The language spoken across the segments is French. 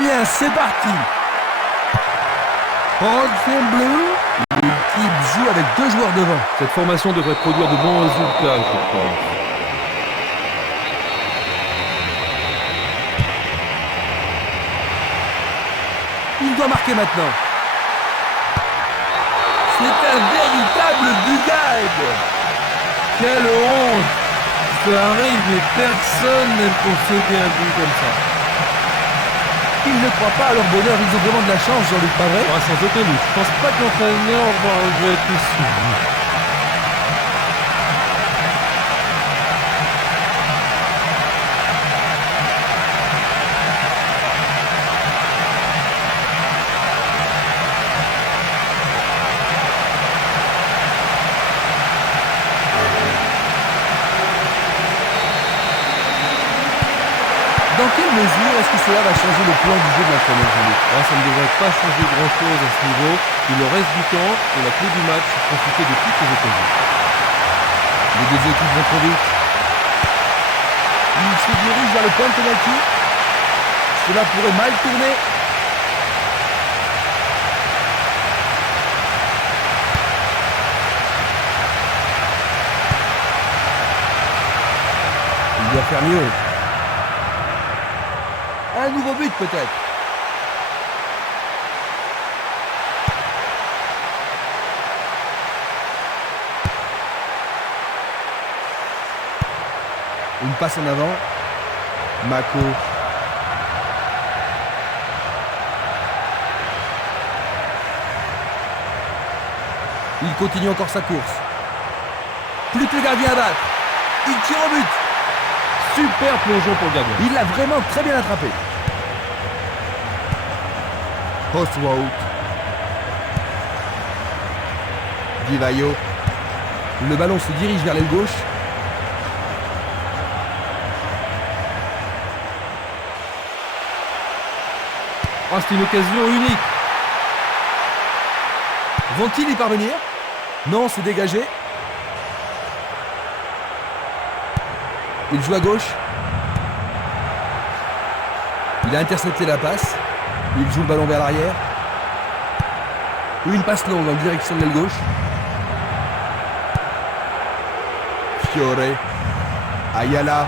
bien, c'est parti. Ancien bleu, l'équipe joue avec 2 joueurs devant. Cette formation devrait produire de bons résultats, je pense. Il doit marquer maintenant. C'est un véritable bugade. Quelle honte! Ça arrive, mais personne n'aime concéder un but comme ça. Ils ne croient pas à leur bonheur, ils ont vraiment de la chance, Jean-Luc, pas vrai? Sans aucun doute. Je pense pas que l'entraîneur va regretter ce but. Dans quelle mesure est-ce que cela va changer le plan du jeu de l'entraîneur, Jean-Luc? Ça ne devrait pas changer grand-chose à ce niveau. Il leur reste du temps et la clé du match, c'est profiter de toutes les occasions. Les 2 équipes vont trop vite. Il se dirige vers le point de penalty. Cela pourrait mal tourner. Il doit faire mieux. Un nouveau but peut-être. Une passe en avant. Mako. Il continue encore sa course. Plus que le gardien à battre. Il tire au but. Super plongeon pour le gardien. Il l'a vraiment très bien attrapé. Postwout. Divayo. Le ballon se dirige vers l'aile gauche. C'est une occasion unique. Vont-ils y parvenir? Non, c'est dégagé. Il joue à gauche. Il a intercepté la passe. Il joue le ballon vers l'arrière. Une passe longue en direction de l'aile gauche. Fiore. Ayala.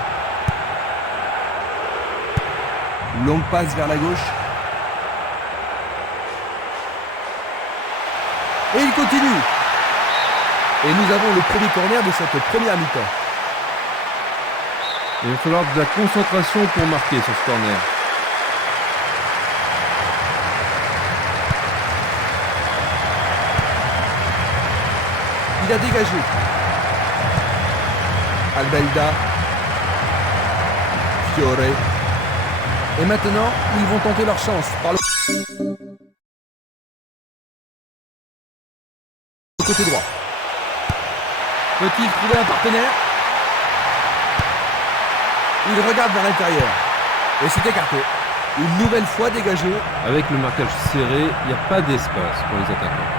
Longue passe vers la gauche. Et il continue. Et nous avons le premier corner de cette première mi-temps. Il va falloir de la concentration pour marquer sur ce corner. Il a dégagé. Albelda. Fiore. Et maintenant, ils vont tenter leur chance par le côté droit. Peut-il trouver un partenaire? Il regarde vers l'intérieur. Et c'est écarté. Une nouvelle fois dégagé. Avec le marquage serré, il n'y a pas d'espace pour les attaquants.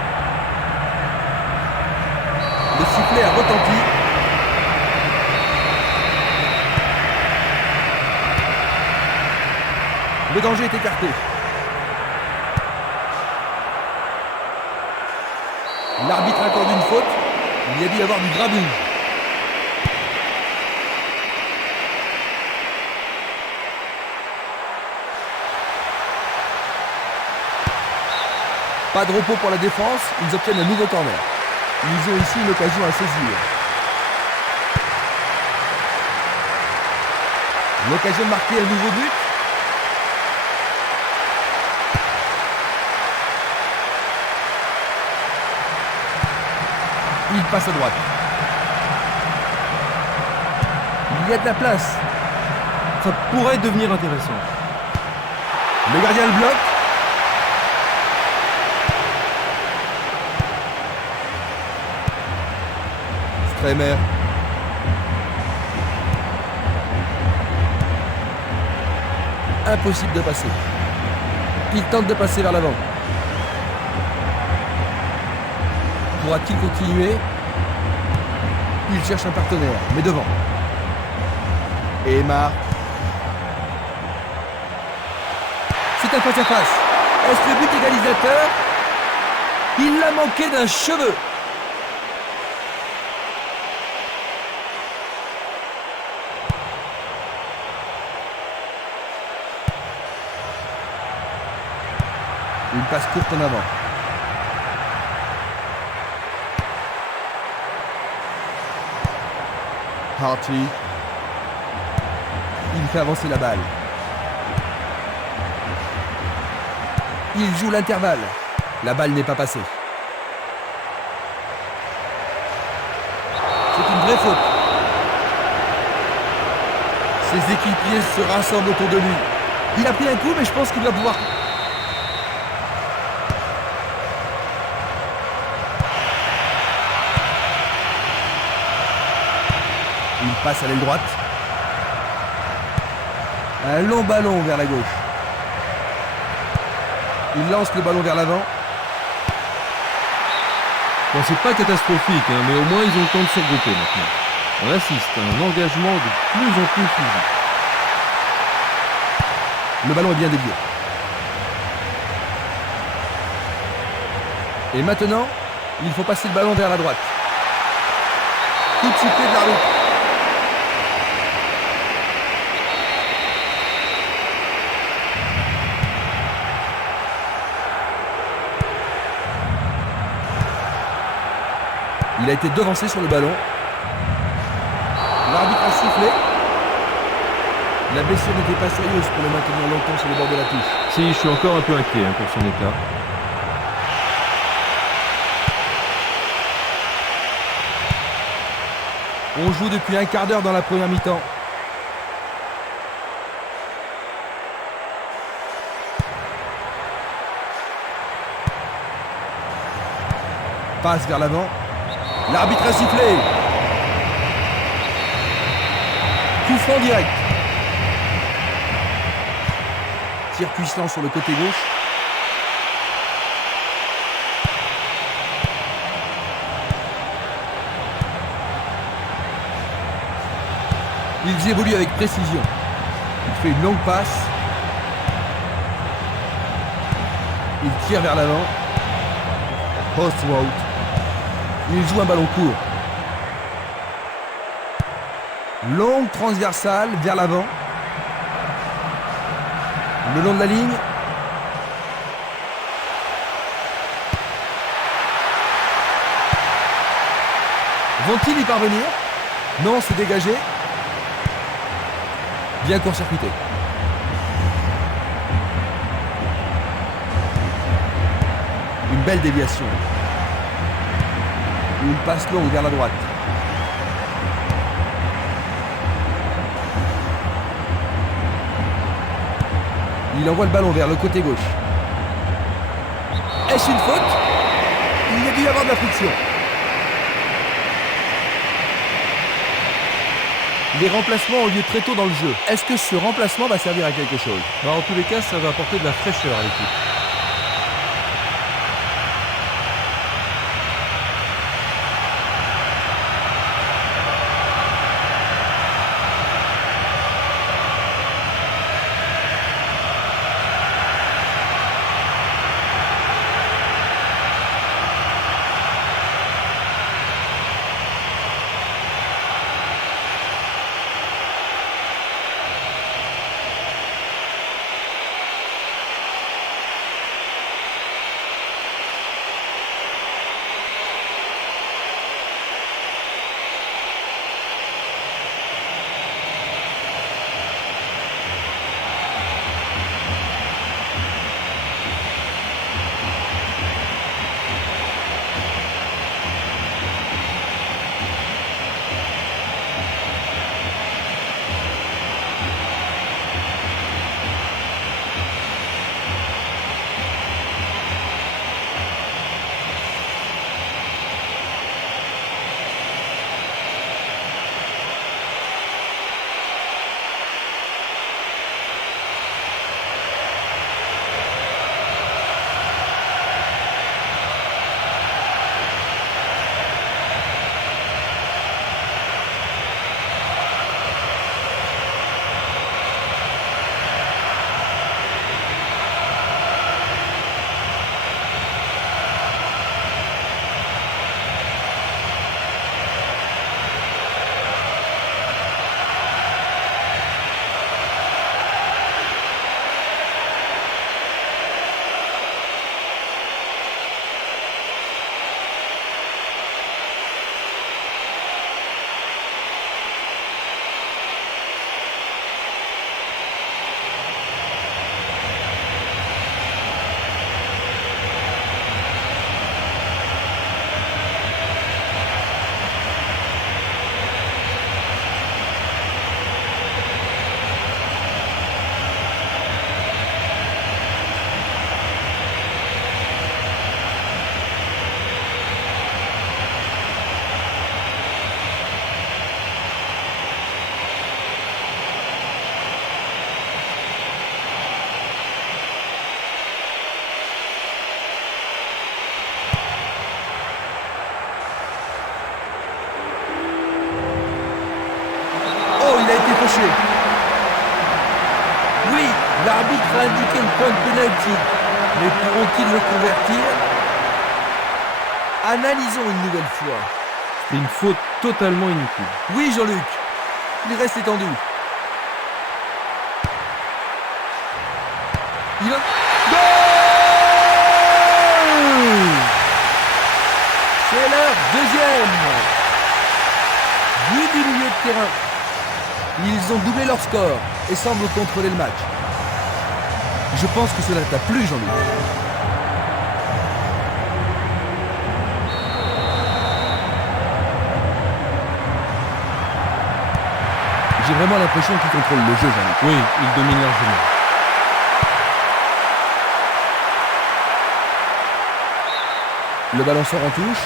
Le sifflet a retenti. Le danger est écarté. L'arbitre accorde une faute. Il y a dû y avoir du grabuge. Pas de repos pour la défense. Ils obtiennent un nouveau corner. Ils ont ici une occasion à saisir. L'occasion de marquer un nouveau but. Il passe à droite. Il y a de la place. Ça pourrait devenir intéressant. Le gardien le bloque. Stremer. Impossible de passer. Il tente de passer vers l'avant. Pourra-t-il continuer? Il cherche un partenaire, mais devant. Et Emar. C'est C'est un face-à-face. Est-ce le but égalisateur? Il l'a manqué d'un cheveu. Une passe courte en avant. Harty. Il fait avancer la balle. Il joue l'intervalle. La balle n'est pas passée. C'est une vraie faute. Ses équipiers se rassemblent autour de lui. Il a pris un coup, mais je pense qu'il doit pouvoir... Il passe à l'aile droite. Un long ballon vers la gauche. Il lance le ballon vers l'avant. Bon, c'est pas catastrophique, hein, mais au moins ils ont le temps de se regrouper maintenant. On assiste à un engagement de plus en plus physique. Le ballon est bien dévié. Et maintenant, il faut passer le ballon vers la droite. Coup de sifflet de l'arbitre. Il a été devancé sur le ballon. L'arbitre a sifflé. La blessure n'était pas sérieuse pour le maintenir longtemps sur le bord de la touche. Si, je suis encore un peu inquiet pour son état. On joue depuis un quart d'heure dans la première mi-temps. Passe vers l'avant. L'arbitre a sifflé. Coup franc direct. Tir puissant sur le côté gauche. Ils évoluent avec précision. Il fait une longue passe. Il tire vers l'avant. Postwout. Il joue un ballon court. Longue transversale vers l'avant. Le long de la ligne. Vont-ils y parvenir? Non, c'est dégagé. Bien court-circuité. Une belle déviation. Une passe longue vers la droite. Il envoie le ballon vers le côté gauche. Est-ce une faute? Il y a dû y avoir de la friction. Les remplacements ont lieu très tôt dans le jeu. Est-ce que ce remplacement va servir à quelque chose? En tous les cas, ça va apporter de la fraîcheur à l'équipe. rapprocher. Oui, l'arbitre a indiqué le point de pénalty. Mais pourront-ils le convertir? Analysons une nouvelle fois. C'est une faute totalement inutile. Oui, Jean-Luc. Il reste étendu. Il va... Goal! C'est leur deuxième. But du milieu de terrain. Ils ont doublé leur score et semblent contrôler le match. Je pense que cela t'a plu, Jean-Luc. J'ai vraiment l'impression qu'il contrôle le jeu, Jean-Luc. Oui, il domine largement. Le ballon sort en touche.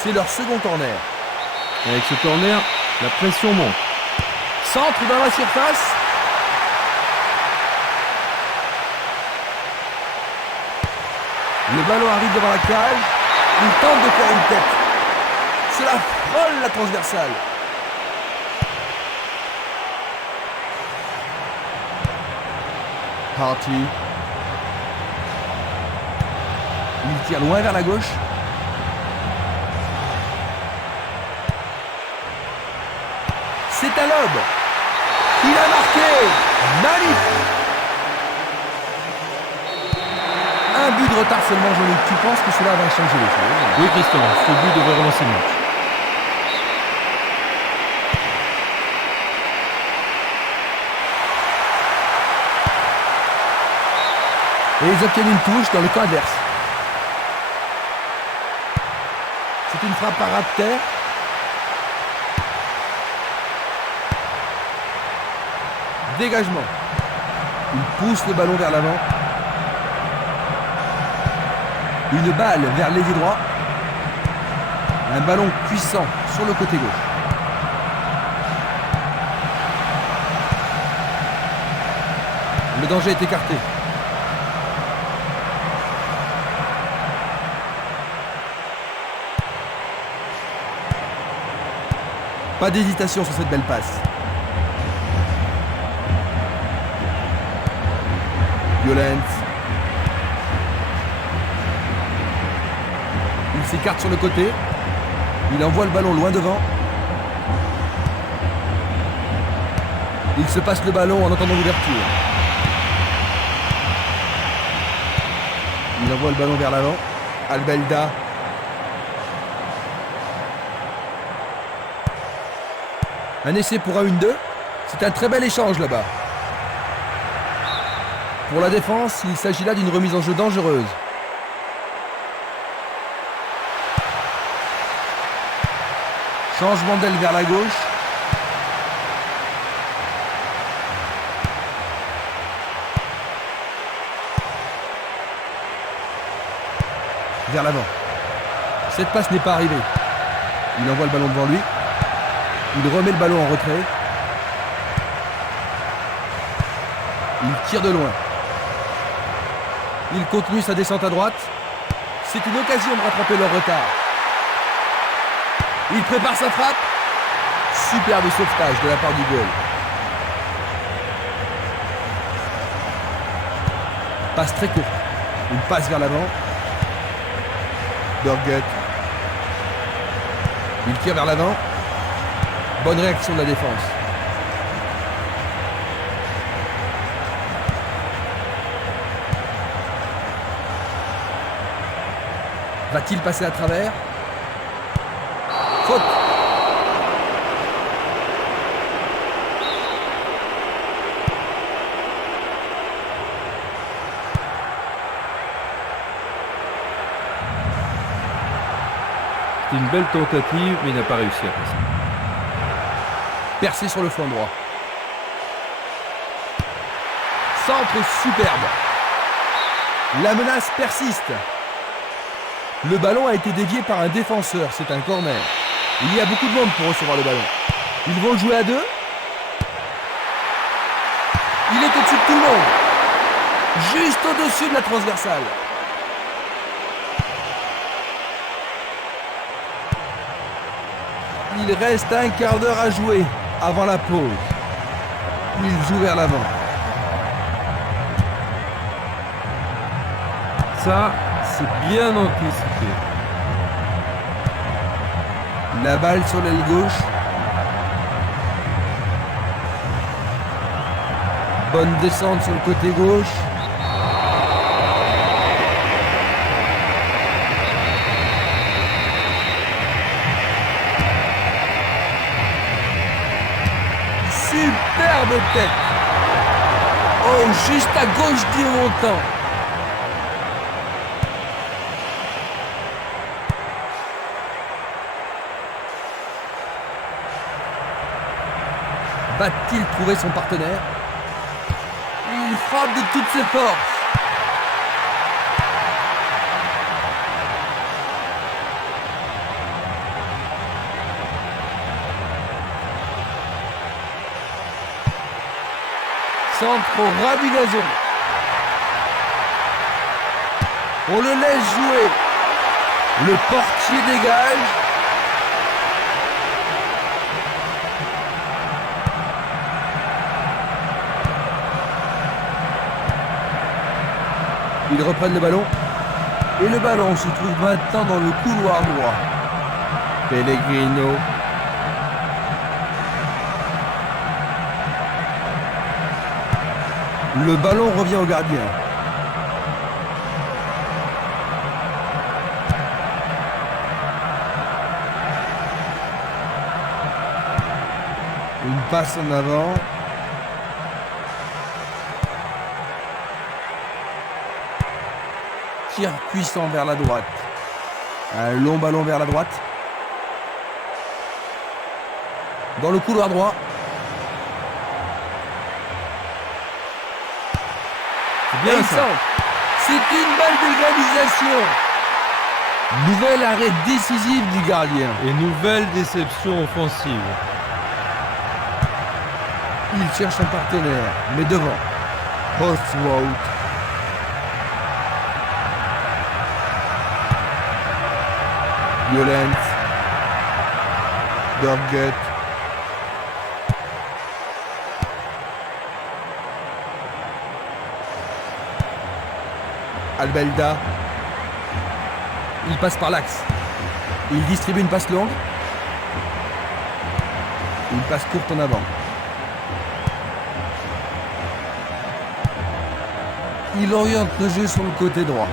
C'est leur second corner. Avec ce corner, la pression monte. Centre dans la surface. Le ballon arrive devant la cage. Il tente de faire une tête. Cela frôle la transversale. Harty. Il tire loin vers la gauche. C'est un lob. Il a marqué. Magnifique. Un but de retard seulement, Jean-Luc. Tu penses que cela va changer les choses? Oui, Christian, ce but devrait relancer le match. Et ils obtiennent une touche dans le camp adverse. C'est une frappe par ras de terre. Dégagement. Il pousse le ballon vers l'avant. Une balle vers l'ailier droit. Un ballon puissant sur le côté gauche. Le danger est écarté. Pas d'hésitation sur cette belle passe. Violence. Il s'écarte sur le côté. Il envoie le ballon loin devant. Il se passe le ballon en attendant l'ouverture. Il envoie le ballon vers l'avant. Albelda. Un essai pour un 1-2. C'est un très bel échange là-bas. Pour la défense, il s'agit là d'une remise en jeu dangereuse. Changement d'aile vers la gauche. Vers l'avant. Cette passe n'est pas arrivée. Il envoie le ballon devant lui. Il remet le ballon en retrait. Il tire de loin. Il continue sa descente à droite. C'est une occasion de rattraper leur retard. Il prépare sa frappe. Superbe sauvetage de la part du goal. Passe très courte. Une passe vers l'avant. Dorgut. Il tire vers l'avant. Bonne réaction de la défense. Va-t-il passer à travers? Faute. C'est une belle tentative, mais il n'a pas réussi à passer. Percé sur le flanc droit. Centre superbe. La menace persiste. Le ballon a été dévié par un défenseur. C'est un corner. Il y a beaucoup de monde pour recevoir le ballon. Ils vont le jouer à deux. Il est au-dessus de tout le monde. Juste au-dessus de la transversale. Il reste un quart d'heure à jouer avant la pause. Il joue vers l'avant. Ça, c'est bien anticipé. La balle sur l'aile gauche. Bonne descente sur le côté gauche. Superbe tête. Oh, juste à gauche du montant. Va-t-il trouver son partenaire? Il frappe de toutes ses forces. Centre au ras du gazon. On le laisse jouer. Le portier dégage. Ils reprennent le ballon. Et le ballon se trouve maintenant dans le couloir droit. Pellegrino. Le ballon revient au gardien. Une passe en avant. Tir puissant vers la droite. Un long ballon vers la droite. Dans le couloir droit. C'est bien ça. C'est une balle d'égalisation. Nouvel arrêt décisif du gardien. Et nouvelle déception offensive. Il cherche un partenaire, mais devant. Postwout. Violent. Dorgut. Albelda. Il passe par l'axe. Il distribue une passe longue. Une passe courte en avant. Il oriente le jeu sur le côté droit.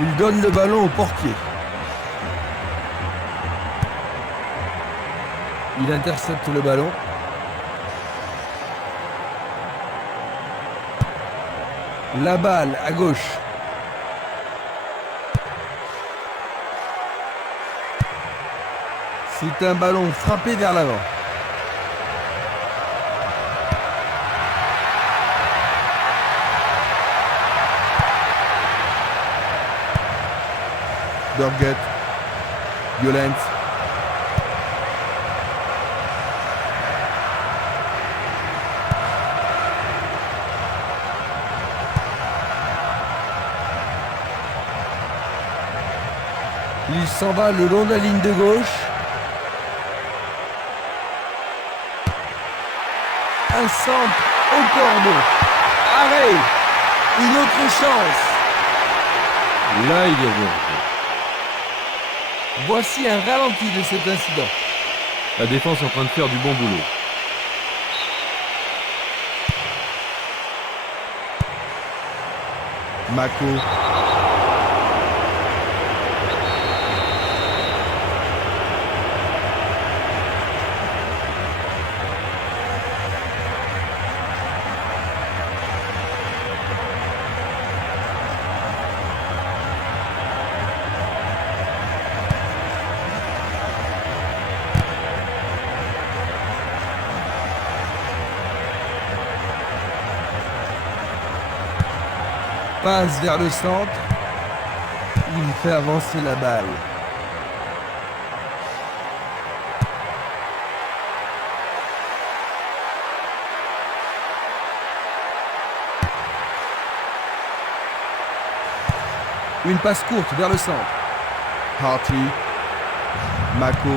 Il donne le ballon au portier. Il intercepte le ballon. La balle à gauche. C'est un ballon frappé vers l'avant. Dorgut. Violent. Il s'en va le long de la ligne de gauche. Un centre au cordeau. Arrêt. Une autre chance. Là, il est bon. Voici un ralenti de cet incident. La défense est en train de faire du bon boulot. Mako. Passe vers le centre. Il fait avancer la balle. Une passe courte vers le centre. Harty. Mako.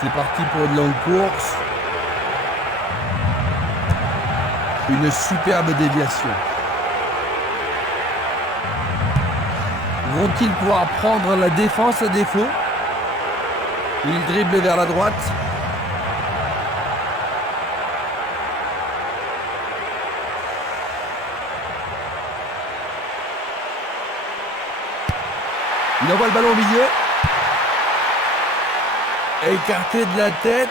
C'est parti pour une longue course. Une superbe déviation. Vont-ils pouvoir prendre la défense à défaut? Il dribble vers la droite. Il envoie le ballon au milieu. Écarté de la tête.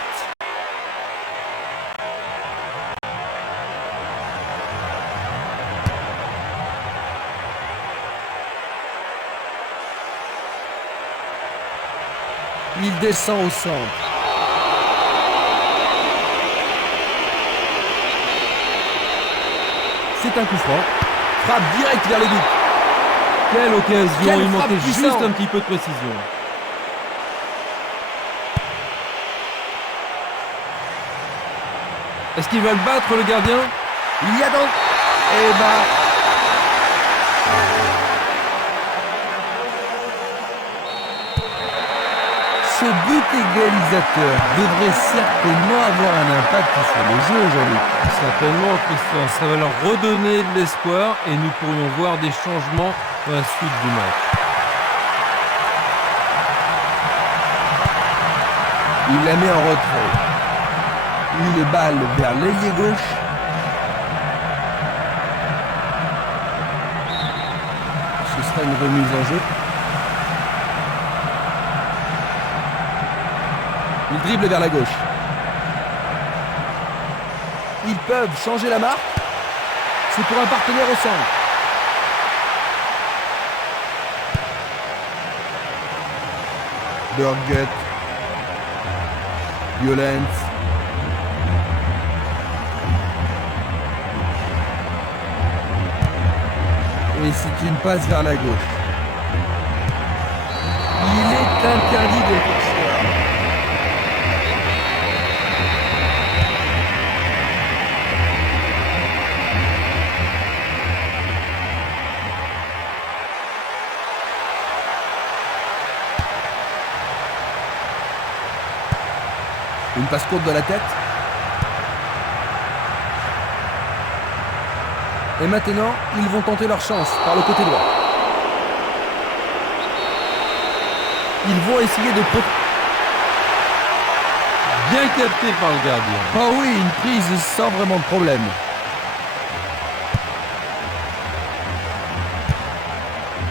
Il descend au centre. C'est un coup franc. Frappe direct vers le but. Quelle occasion, Quelle il frappe manquait puissante. juste un petit peu de précision. Est-ce qu'il va le battre, le gardien? Il y a donc... Eh ben... Ce but égalisateur devrait certainement avoir un impact sur le jeu aujourd'hui. Certainement, Christian. Ça va leur redonner de l'espoir et nous pourrions voir des changements dans la suite du match. Il la met en retrait. Une balle vers l'ailier gauche. Ce sera une remise en jeu. Il dribble vers la gauche. Ils peuvent changer la marque. C'est pour un partenaire au centre. Burgut. Violence. Et c'est une passe vers la gauche. Il est interdit de faire. Une passe courte de la tête. Et maintenant, ils vont tenter leur chance par le côté droit. Ils vont essayer de... Bien capté par le gardien. Oh oui, une prise sans vraiment de problème.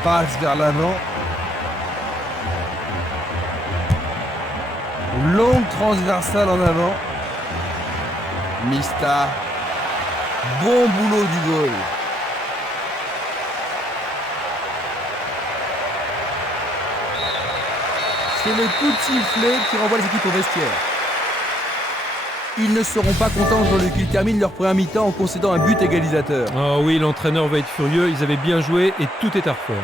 Passe vers l'avant. Longue transversale en avant. Mista. Bon boulot du goal. C'est le coup de sifflet qui renvoie les équipes au vestiaire. Ils ne seront pas contents, Jean-Luc. Ils terminent leur première mi-temps en concédant un but égalisateur. Ah oui, l'entraîneur va être furieux. Ils avaient bien joué et tout est à refaire.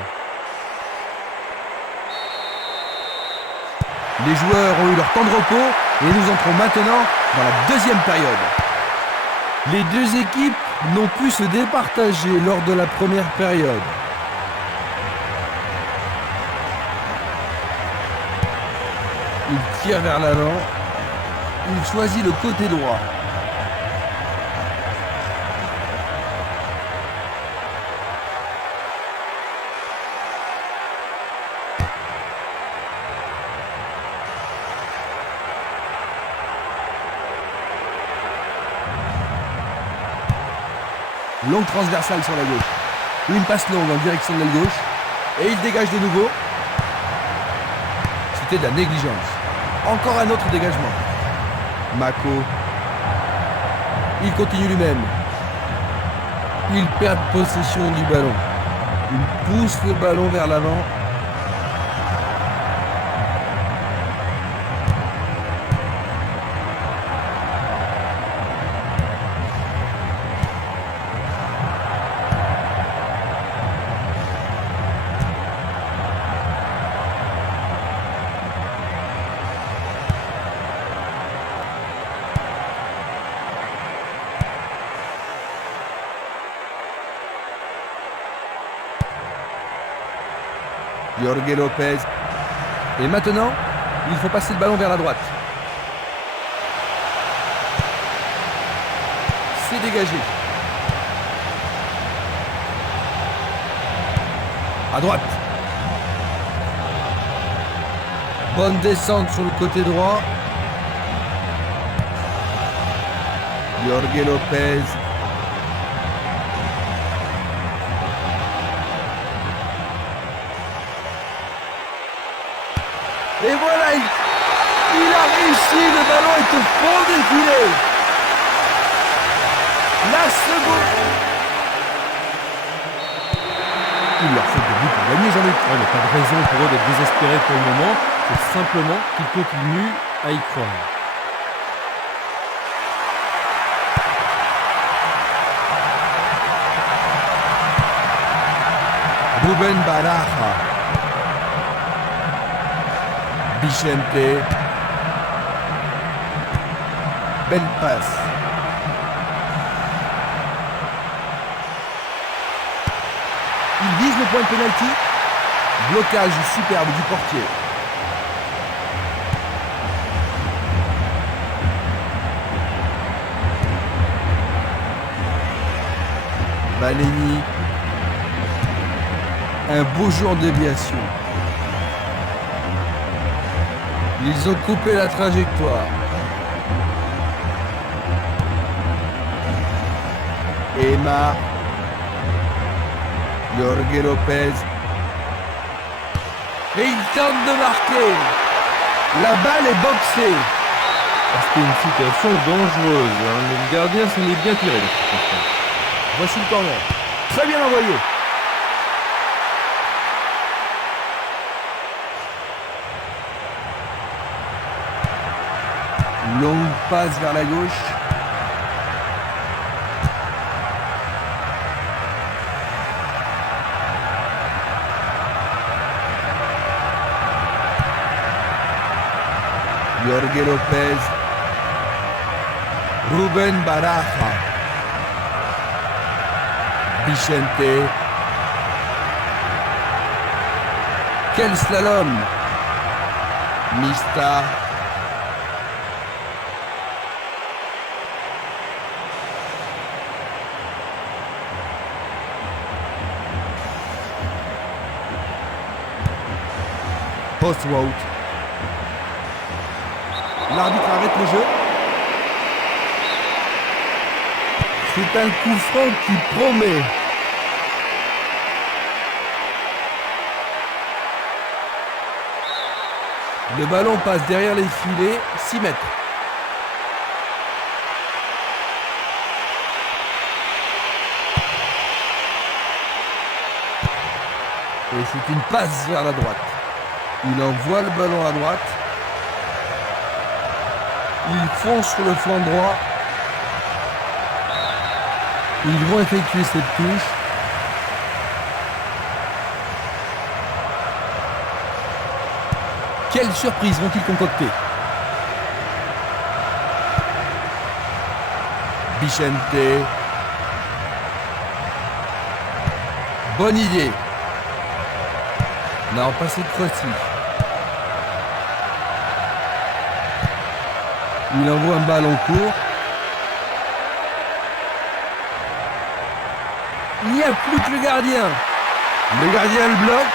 Les joueurs ont eu leur temps de repos et nous entrons maintenant dans la deuxième période. Les deux équipes n'ont pu se départager lors de la première période. Il tire vers l'avant. Il choisit le côté droit. Longue transversale sur la gauche. Une passe longue en direction de l'aile gauche. Et il dégage de nouveau. C'était de la négligence. Encore un autre dégagement. Mako. Il continue lui-même. Il perd possession du ballon. Il pousse le ballon vers l'avant. Jorge Lopez. Et maintenant, il faut passer le ballon vers la droite. C'est dégagé. À droite. Bonne descente sur le côté droit. Jorge Lopez. Et voilà, il a réussi, le ballon est au fond des filets. La seconde. Il leur faut des buts pour gagner, Jean-Luc. Ouais, mais pas de raison pour eux d'être désespérés pour le moment. C'est simplement qu'ils continuent à y croire. Rubén Baraja. Vicente. Belle passe. Il vise le point de pénalty. Blocage superbe du portier. Baléni. Un beau jour de déviation. Ils ont coupé la trajectoire. Emma. Jorge Lopez. Et il tente de marquer. La balle est boxée. C'était une situation dangereuse. Le gardien s'en est bien tiré. Voici le corner. Très bien envoyé. Longue passe vers la gauche. Jorge Lopez. Rubén Baraja. Vicente. Quel slalom. Mista. Postwout. L'arbitre arrête le jeu. C'est un coup franc qui promet. Le ballon passe derrière les filets, 6 mètres. Et c'est une passe vers la droite. Il envoie le ballon à droite. Il fonce sur le flanc droit. Ils vont effectuer cette touche. Quelle surprise vont-ils concocter? Vicente. Bonne idée. Non, pas cette fois-ci. Il envoie un ballon court. Il n'y a plus que le gardien. Le gardien le bloque.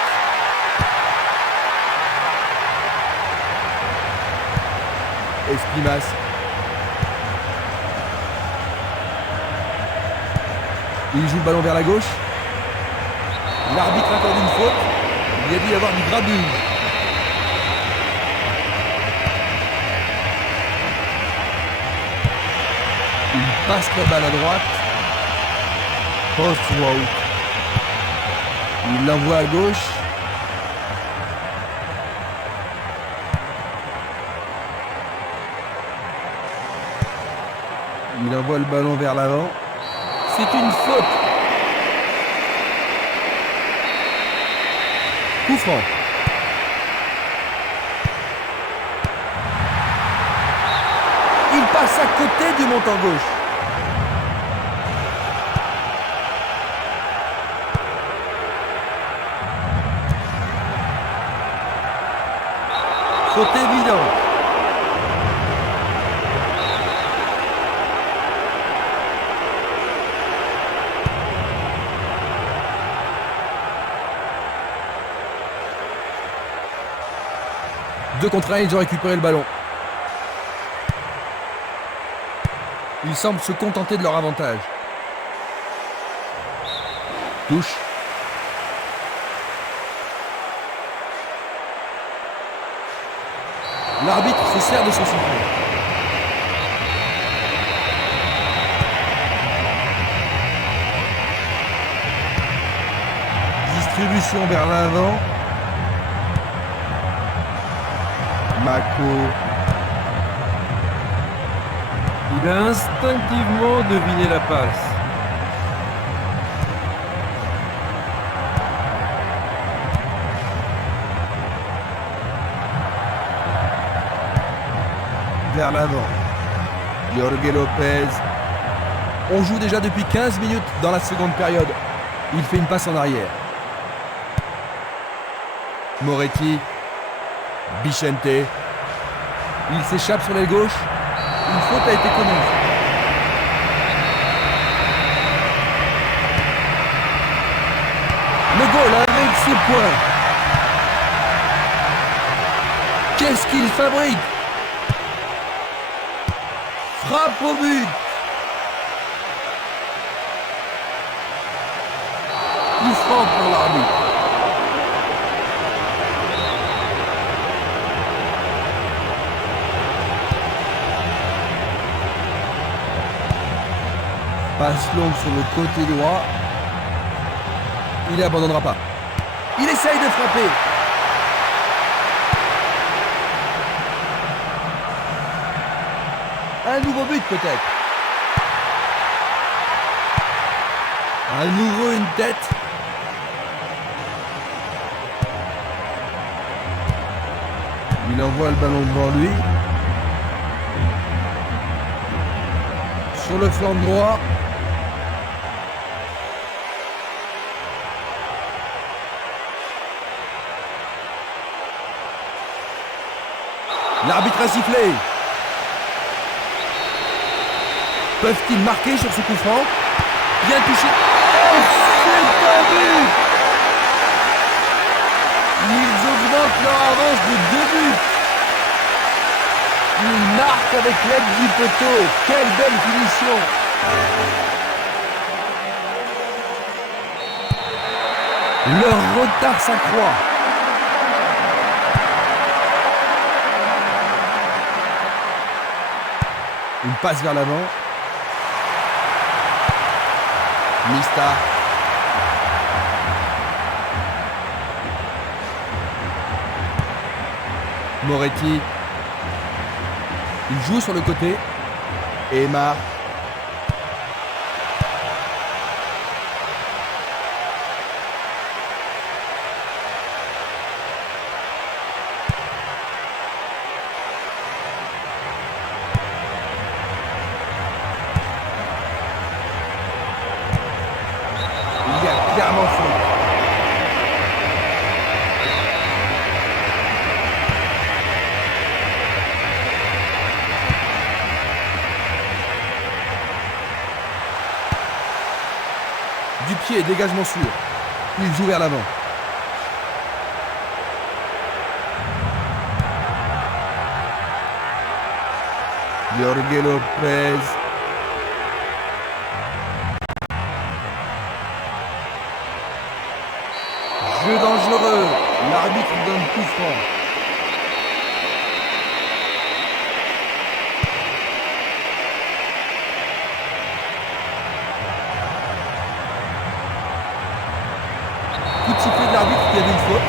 Espimas. Il joue le ballon vers la gauche. L'arbitre accorde une faute. Il y a dû y avoir du grabuge. Il passe la balle à droite. Postwout. Il l'envoie à gauche. Il envoie le ballon vers l'avant. C'est une faute. Coup franc. Il passe à côté du montant gauche. Faute évidente. Deux contre un, ils ont récupéré le ballon. Ils semblent se contenter de leur avantage. Touche. L'arbitre se sert de son sifflet. Distribution vers l'avant. Mako. Il a instinctivement deviné la passe. Vers l'avant. Jorge Lopez. On joue déjà depuis 15 minutes dans la seconde période. Il fait une passe en arrière. Moretti. Bichente. Il s'échappe sur l'aile gauche. Une faute a été commise. Le goal avec ce point. Qu'est-ce qu'il fabrique? Frappe au but. Coup franc pour l'arbitre. Passe longue sur le côté droit. Il n'abandonnera pas. Il essaye de frapper. Un nouveau but peut-être. À nouveau une tête. Il envoie le ballon devant lui. Sur le flanc droit. L'arbitre a sifflé. Peuvent-ils marquer sur ce coup franc? Bien touché. Oh, c'est un but! Ils augmentent leur avance de 2 buts. Ils marquent avec l'aide du poteau. Quelle belle finition! Leur retard s'accroît. Une passe vers l'avant. Mista. Moretti. Il joue sur le côté. Emma. Il y a clairement faute. Du pied, dégagement sûr. Il joue vers l'avant. Jorge Lopez. Jeu dangereux. L'arbitre donne coup franc. Coup de sifflet de l'arbitre qui avait une faute.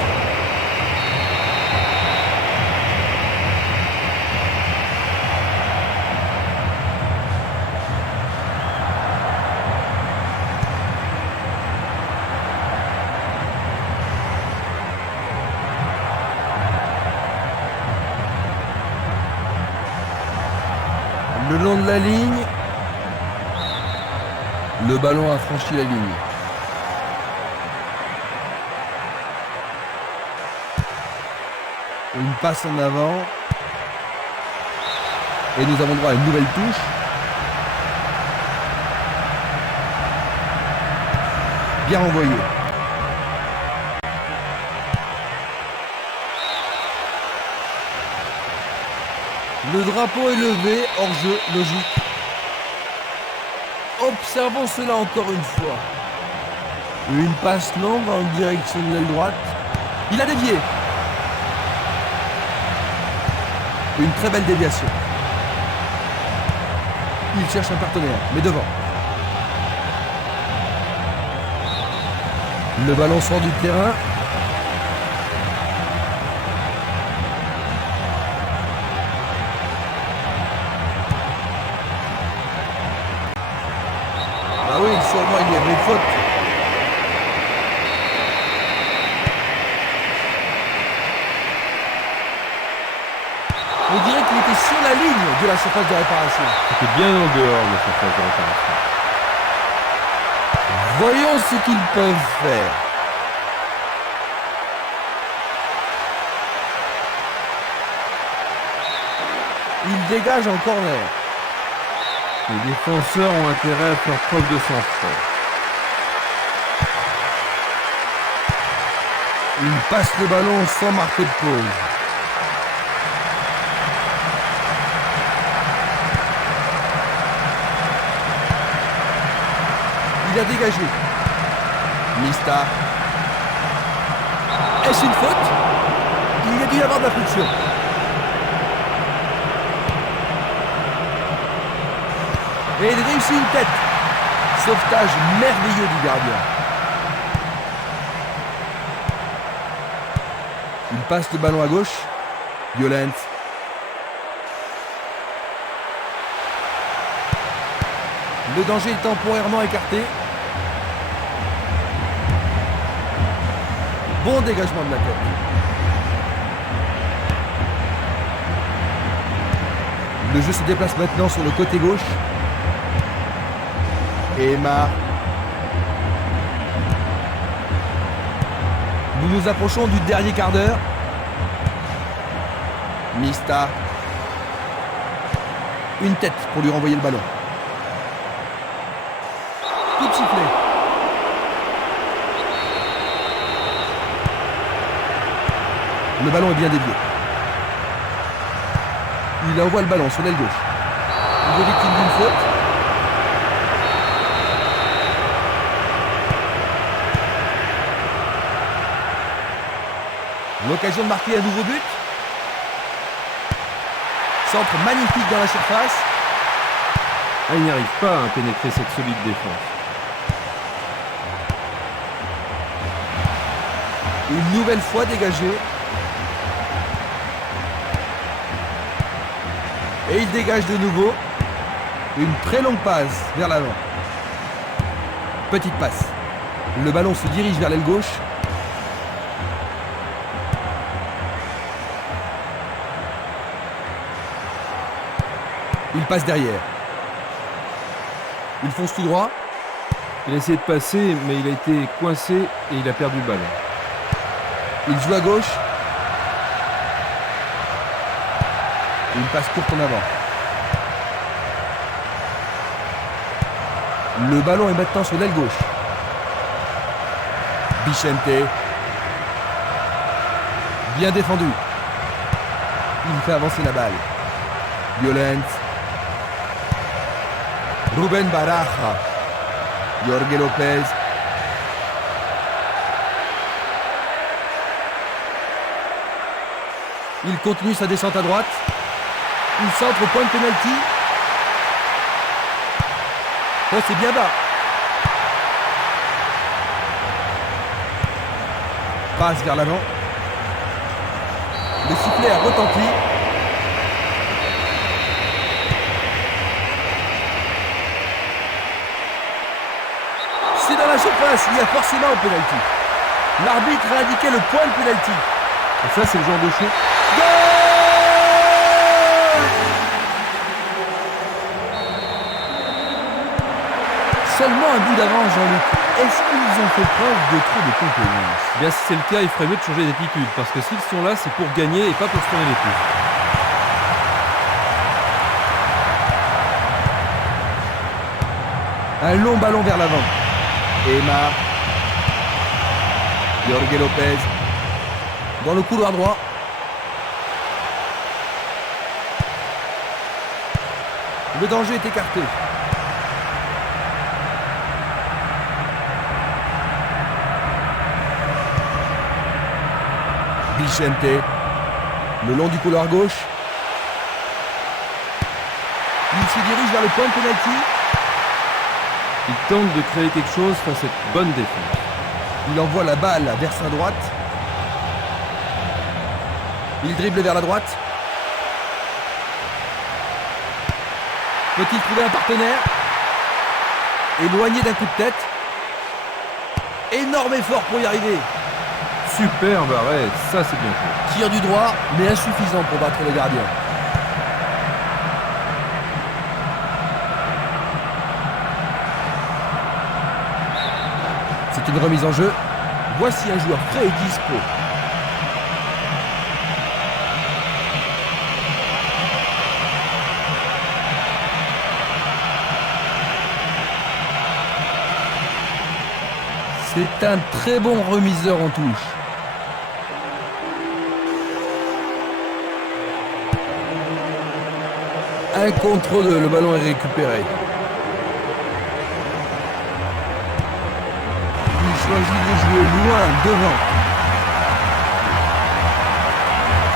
Le long de la ligne, le ballon a franchi la ligne. Une passe en avant. Et nous avons droit à une nouvelle touche. Bien envoyé. Le drapeau est levé, hors jeu, logique. Observons cela encore une fois. Une passe longue en direction de l'aile droite. Il a dévié. Une très belle déviation. Il cherche un partenaire, mais devant. Le ballon sort du terrain. Ah oui, sûrement il y avait faute. On dirait qu'il était sur la ligne de la surface de réparation. C'était bien en dehors de la surface de réparation. Voyons ce qu'ils peuvent faire. Il dégage en corner. Les défenseurs ont intérêt à faire preuve de sang-froid. Il passe le ballon sans marquer de pause. Il a dégagé. Mista. Est-ce une faute? Il y a dû y avoir de la friction. Et il réussit une tête. Sauvetage merveilleux du gardien. Il passe le ballon à gauche. Violent. Le danger est temporairement écarté. Bon dégagement de la tête. Le jeu se déplace maintenant sur le côté gauche. Emma. Nous nous approchons du dernier quart d'heure. Mista. Une tête pour lui renvoyer le ballon. Coup de sifflet. Le ballon est bien dévié. Il envoie le ballon sur l'aile gauche. Il est victime d'une faute. L'occasion de marquer un nouveau but. Centre magnifique dans la surface. Ah, il n'y arrive pas à pénétrer cette solide défense. Une nouvelle fois dégagé. Et il dégage de nouveau. Une très longue passe vers l'avant. Petite passe. Le ballon se dirige vers l'aile gauche. Il passe derrière. Il fonce tout droit. Il a essayé de passer, mais il a été coincé et il a perdu le ballon. Il joue à gauche. Une passe courte en avant. Le ballon est maintenant sur l'aile gauche. Bichente. Bien défendu. Il fait avancer la balle. Violent. Ruben Baraja. Jorge Lopez. Il continue sa descente à droite. Il centre au point de pénalty. Oh, c'est bien bas. Passe vers l'avant. Le sifflet a retenti. C'est dans la surface, il y a forcément un pénalty. L'arbitre a indiqué le point de pénalty. Et ça, c'est le genre de shoot. Seulement un but d'avance, Jean-Luc. est-ce qu'ils ont fait preuve de trop de complaisance? Eh bien, si c'est le cas, il ferait mieux de changer d'attitude, parce que s'ils sont là, c'est pour gagner et pas pour se tourner les pouces. Un long ballon vers l'avant. Emma. Jorge Lopez. Dans le couloir droit. Le danger est écarté. Vicente. Le long du couloir gauche. Il se dirige vers le point de pénalty. Il tente de créer quelque chose face à cette bonne défense. Il envoie la balle vers sa droite. Il dribble vers la droite. Peut-il trouver un partenaire? Éloigné d'un coup de tête. Énorme effort pour y arriver. Superbe arrêt, ça c'est bien fait. Tir du droit, mais insuffisant pour battre le gardien. C'est une remise en jeu. Voici un joueur frais et dispo. C'est un très bon remiseur en touche. Un contre deux, le ballon est récupéré. Il choisit de jouer loin devant.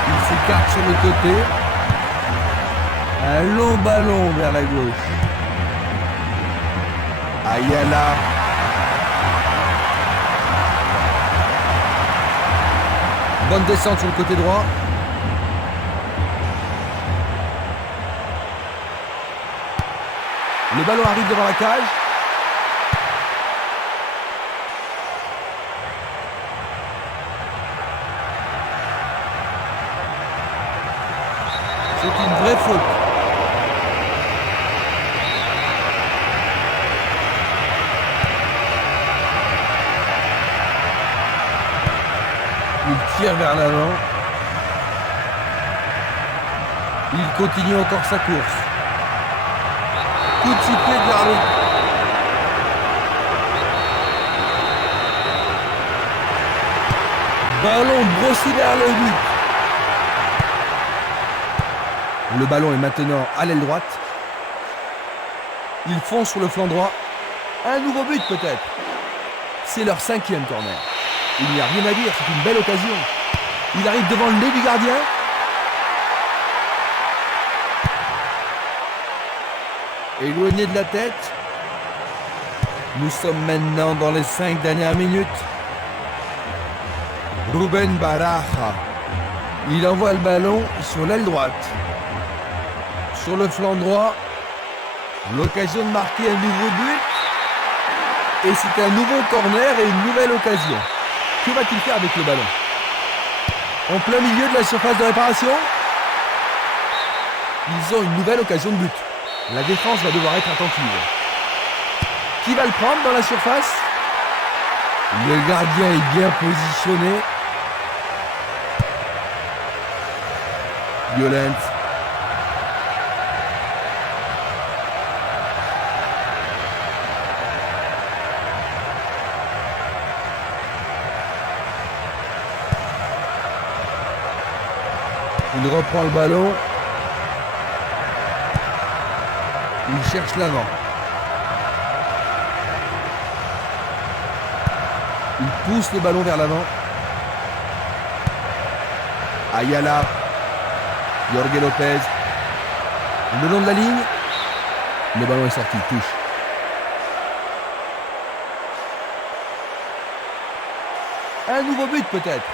Il s'écarte sur le côté. Un long ballon vers la gauche. Ayala. Bonne descente sur le côté droit. Le ballon arrive devant la cage. C'est une vraie faute. Il tire vers l'avant. Il continue encore sa course. Coup de sifflet de l'arbitre. Ballon brossé vers le but. Le ballon est maintenant à l'aile droite. Ils foncent sur le flanc droit. Un nouveau but peut-être. C'est leur 5e corner. Il n'y a rien à dire, c'est une belle occasion. Il arrive devant le nez du gardien. Éloigné de la tête. Nous sommes maintenant dans les 5 dernières minutes. Rubén Baraja. Il envoie le ballon sur l'aile droite. Sur le flanc droit. L'occasion de marquer un nouveau but. Et c'est un nouveau corner et une nouvelle occasion. Que va-t-il faire avec le ballon? En plein milieu de la surface de réparation. Ils ont une nouvelle occasion de but. La défense va devoir être attentive. Qui va le prendre dans la surface? Le gardien est bien positionné. Violent. Il reprend le ballon. Il cherche l'avant. Il pousse le ballon vers l'avant. Ayala. Jorge Lopez. Le long de la ligne. Le ballon est sorti. Touche. Un nouveau but peut-être.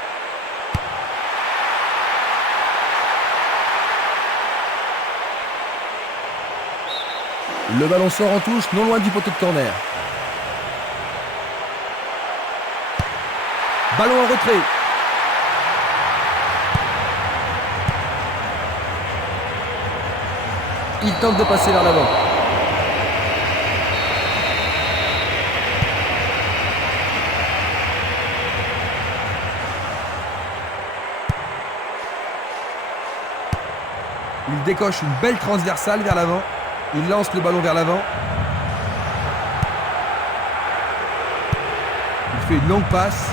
Le ballon sort en touche, non loin du poteau de corner. Ballon en retrait. Il tente de passer vers l'avant. Il décoche une belle transversale vers l'avant. Il lance le ballon vers l'avant. Il fait une longue passe.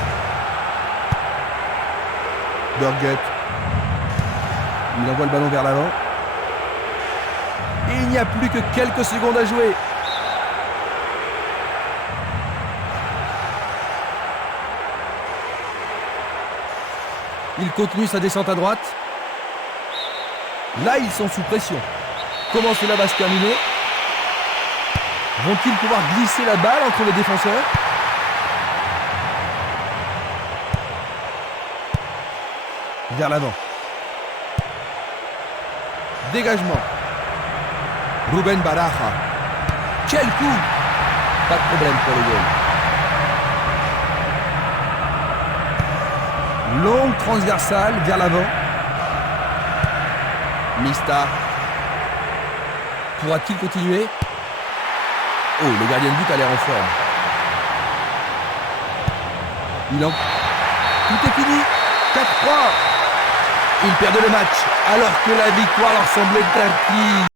Burgut. Il envoie le ballon vers l'avant. Et il n'y a plus que quelques secondes à jouer. Il continue sa descente à droite. Là, ils sont sous pression. Comment cela va se terminer? Vont-ils pouvoir glisser la balle entre les défenseurs? Vers l'avant. Dégagement. Ruben Baraja. Quel coup! Pas de problème pour le goal. Longue transversale vers l'avant. Mista. Pourra-t-il continuer? Oh, le gardien de but a l'air en forme. Tout est fini. 4-3. Ils perdent le match alors que la victoire leur semblait acquise.